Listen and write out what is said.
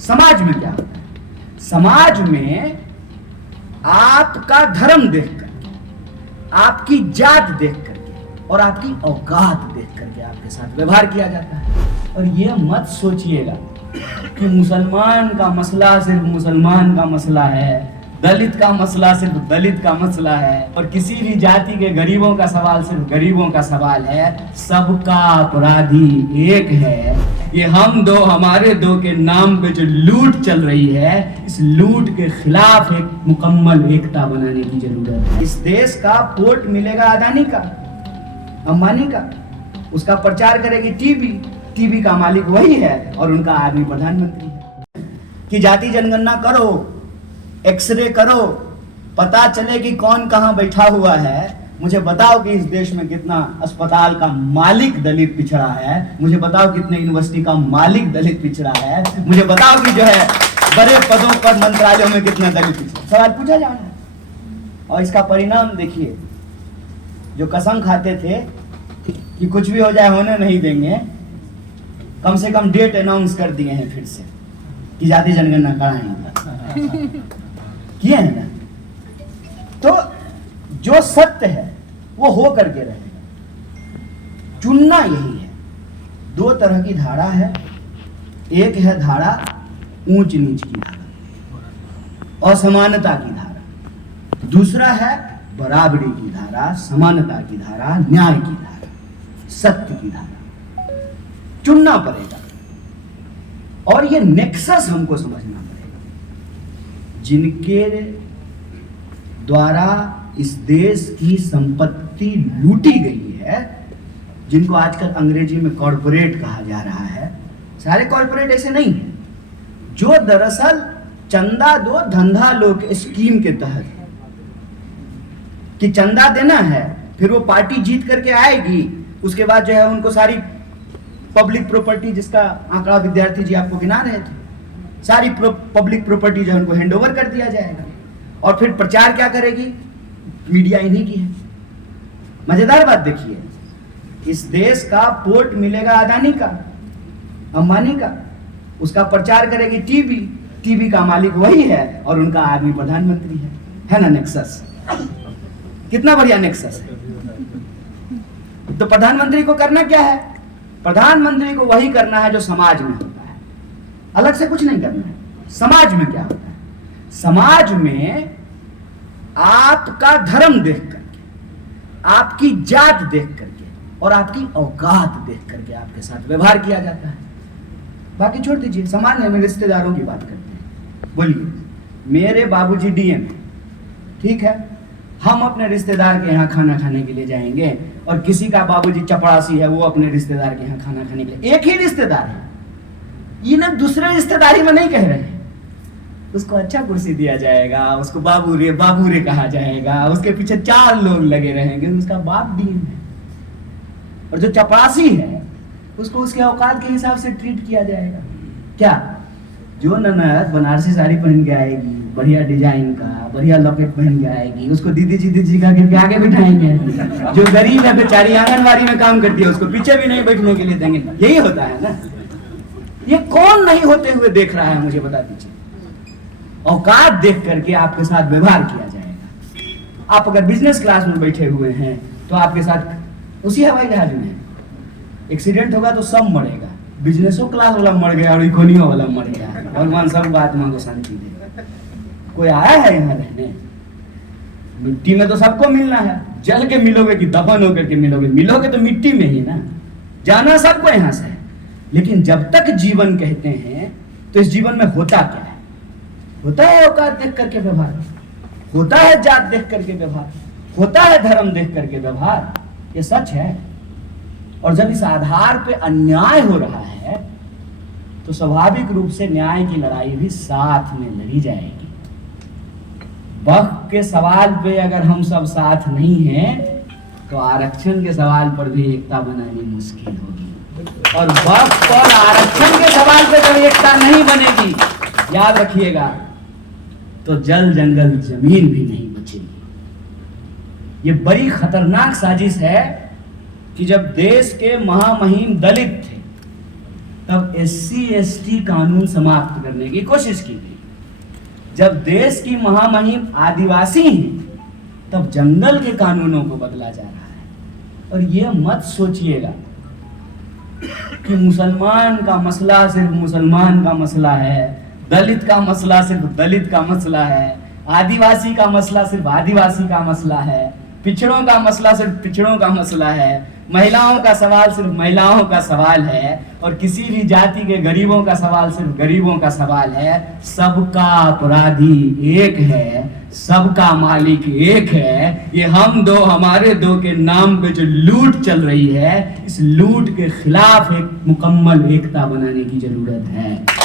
समाज में क्या होता है? समाज में आपका धर्म देख करके, आपकी जात देख करके और आपकी औकात देख करके आपके साथ व्यवहार किया जाता है। और ये मत सोचिएगा कि मुसलमान का मसला सिर्फ मुसलमान का मसला है, दलित का मसला सिर्फ दलित का मसला है, और किसी भी जाति के गरीबों का सवाल सिर्फ गरीबों का सवाल है। सबका अपराधी एक है। ये हम दो हमारे दो के नाम पे जो लूट चल रही है, इस लूट के खिलाफ एक मुकम्मल एकता बनाने की जरूरत है। इस देश का पोर्ट मिलेगा अदानी का, अंबानी का, उसका प्रचार करेगी टीवी का मालिक वही है और उनका आदमी प्रधानमंत्री है। कि जाति जनगणना करो, एक्सरे करो, पता चले कि कौन कहां बैठा हुआ है। मुझे बताओ कि इस देश में कितना अस्पताल का मालिक दलित पिछड़ा है, मुझे बताओ कितने यूनिवर्सिटी का मालिक दलित पिछड़ा है, मुझे बताओ कि जो है बड़े पदों पर मंत्रालयों में कितना दलित पिछड़ा। सवाल पूछा जाना है और इसका परिणाम देखिए। जो कसम खाते थे कि कुछ भी हो जाए होने नहीं देंगे, कम से कम डेट अनाउंस कर दिए हैं फिर से कि जाति जनगणना कराएंगे। किए हैं ना? तो जो सत्य है वो हो करके रहेगा। चुनना यही है। दो तरह की धारा है। एक है धारा ऊंच नीच की धारा, असमानता की धारा। दूसरा है बराबरी की धारा, समानता की धारा, न्याय की धारा, सत्य की धारा। चुनना पड़ेगा और ये नेक्सस हमको समझना पड़ेगा। जिनके द्वारा इस देश की संपत्ति लूटी गई है, जिनको आजकल अंग्रेजी में कॉरपोरेट कहा जा रहा है, सारे कॉरपोरेट ऐसे नहीं है, जो दरअसल चंदा दो धंधा लो के स्कीम के तहत कि चंदा देना है, फिर वो पार्टी जीत करके आएगी, उसके बाद जो है उनको सारी पब्लिक प्रॉपर्टी, जिसका आंकड़ा विद्यार्थी जी आपको गिना रहे थे, सारी पब्लिक प्रॉपर्टी जो है उनको हैंडओवर कर दिया जाएगा। और फिर प्रचार क्या करेगी? मीडिया इन्हीं की है। मजेदार बात देखिए, इस देश का पोर्ट मिलेगा अदानी का, अंबानी का, उसका प्रचार करेगी टीवी का मालिक वही है और उनका आदमी प्रधानमंत्री है ना? नेक्सस कितना बढ़िया नेक्सस है। तो प्रधानमंत्री को करना क्या है? प्रधानमंत्री को वही करना है जो समाज में होता है, अलग से कुछ नहीं करना है। समाज में क्या होता है? समाज में आपका धर्म देख करके, आपकी जात देख करके और आपकी औकात देख करके आपके साथ व्यवहार किया जाता है। बाकी छोड़ दीजिए, सामान्य में रिश्तेदारों की बात करते हैं। बोलिए, मेरे बाबूजी डीएम है, ठीक है, हम अपने रिश्तेदार के यहाँ खाना खाने के लिए जाएंगे और किसी का बाबूजी चपरासी है, वो अपने रिश्तेदार के यहाँ खाना खाने के लिए, एक ही रिश्तेदार है, ये ना दूसरे रिश्तेदारी में नहीं कह रहे हैं, उसको अच्छा कुर्सी दिया जाएगा, उसको बाबू रे कहा जाएगा, उसके पीछे 4 लोग लगे रहेंगे, उसका बाप डीएम है। और जो चपरासी है उसको उसके औकात के हिसाब से ट्रीट किया जाएगा। क्या? जो ननद बनारसी साड़ी पहन के आएगी, बढ़िया डिजाइन का, बढ़िया लॉकेट पहन के आएगी, उसको दीदी जी का के आगे बिठाएंगे। जो गरीब है बेचारी, आंगनबाड़ी में काम करती है, उसको पीछे भी नहीं बैठने के लिए देंगे। यही होता है ना? ये कौन नहीं होते हुए देख रहा है, मुझे बता दीजिए। औकात देख करके आपके साथ व्यवहार किया जाएगा। आप अगर बिजनेस क्लास में बैठे हुए हैं तो आपके साथ उसी हवाई जहाज में एक्सीडेंट होगा तो सब मरेगा, बिजनेसो क्लास वाला मर गया और इकोनॉमी वाला मर गया। भगवान सब बात मांगो शांति दे। कोई आया है यहाँ रहने? मिट्टी में तो सबको मिलना है। जल के मिलोगे कि दफन होकर के मिलोगे? मिलोगे तो मिट्टी में ही ना। जाना सबको यहाँ से है। लेकिन जब तक जीवन कहते हैं तो इस जीवन में होता क्या है? होता है औकात देख करके व्यवहार, होता है जात देख करके व्यवहार, होता है धर्म देख करके व्यवहार। ये सच है। और जब इस आधार पे अन्याय हो रहा है तो स्वाभाविक रूप से न्याय की लड़ाई भी साथ में लड़ी जाएगी। वक्त के सवाल पे अगर हम सब साथ नहीं हैं तो आरक्षण के सवाल पर भी एकता बनानी मुश्किल होगी। और वक्त और आरक्षण के सवाल पे जब एकता नहीं बनेगी, याद रखिएगा, तो जल जंगल जमीन भी नहीं बचेगी। ये बड़ी खतरनाक साजिश है कि जब देश के महामहिम दलित थे, तब SC/ST कानून समाप्त करने की कोशिश की गई। जब देश की महामहिम आदिवासी हैं, तब जंगल के कानूनों को बदला जा रहा है। और ये मत सोचिएगा कि मुसलमान का मसला सिर्फ मुसलमान का मसला है, दलित का मसला सिर्फ दलित का मसला है, आदिवासी का मसला सिर्फ आदिवासी का मसला है, पिछड़ों का मसला सिर्फ पिछड़ों का मसला है, महिलाओं का सवाल सिर्फ महिलाओं का सवाल है, और किसी भी जाति के गरीबों का सवाल सिर्फ गरीबों का सवाल है। सबका अपराधी एक है, सबका मालिक एक है। ये हम दो हमारे दो के नाम पे जो लूट चल रही है, इस लूट के खिलाफ एक मुकम्मल एकता बनाने की जरूरत है।